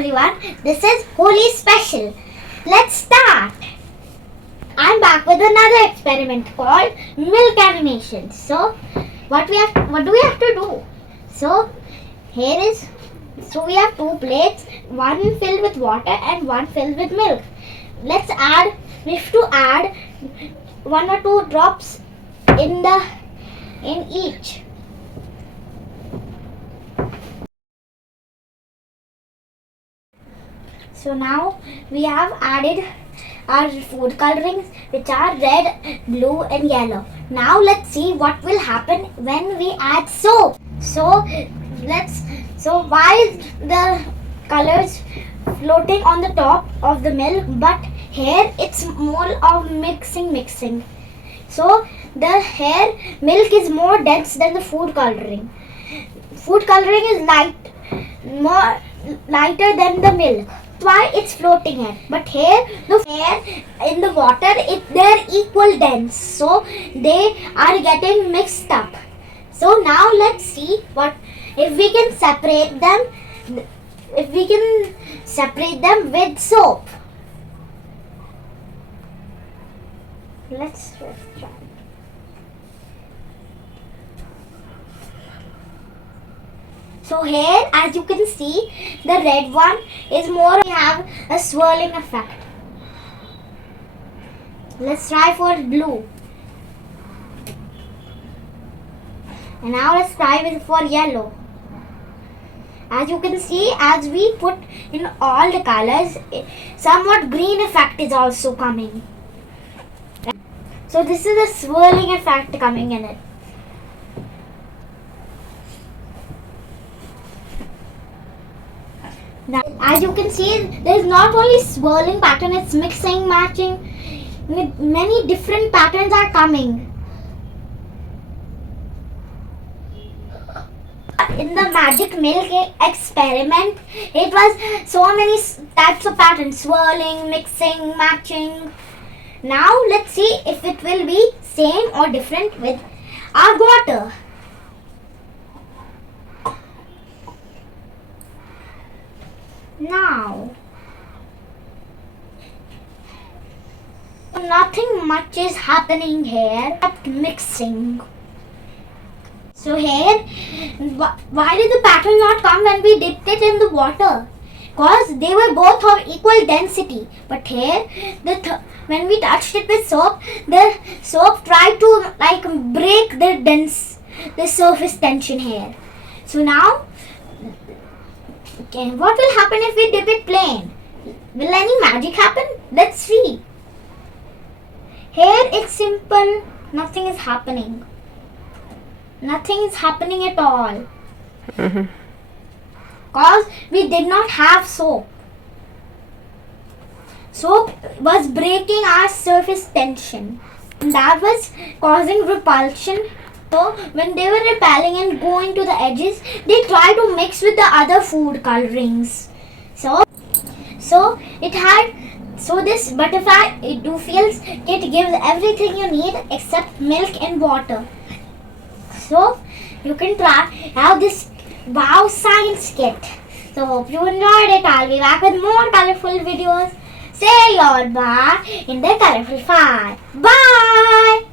everyone, this is Holy Special. Let's start. I'm back with another experiment called milk animation. So what do we have to do? So we have two plates, one filled with water and one filled with milk. We have to add 1 or 2 drops in each. So now we have added our food colorings, which are red, blue and yellow. Now let's see what will happen when we add soap. So why is the colors floating on the top of the milk, but here it's more of mixing. So the milk is more dense than the food coloring. Food coloring is more lighter than the milk. Why it's floating here, but here the air in the water they're equal dense, so they are getting mixed up. So now let's see if we can separate them with soap. Let's try. So here, as you can see, the red one is more have a swirling effect. Let's try for blue. And now let's try for yellow. As you can see, as we put in all the colors, somewhat green effect is also coming. So this is a swirling effect coming in it. Now, as you can see, there is not only swirling pattern, it's mixing, matching. Many different patterns are coming. In the magic milk experiment, it was so many types of patterns: swirling, mixing, matching. Now let's see if it will be same or different with our water. Now, nothing much is happening here except mixing. So here, why did the pattern not come when we dipped it in the water? Because they were both of equal density. But here, when we touched it with soap, the soap tried to break the surface tension here. So now, what will happen if we dip it plain? Will any magic happen? Let's see. Here it's simple. Nothing is happening. Nothing is happening at all. Because we did not have soap. Soap was breaking our surface tension. And that was causing repulsion. So when they were repelling and going to the edges, they try to mix with the other food colorings. This butterfly Edufields kit gives everything you need except milk and water. So you can try have this wow science kit. So hope you enjoyed it. I'll be back with more colorful videos. Say your bye in the colorful file. Bye.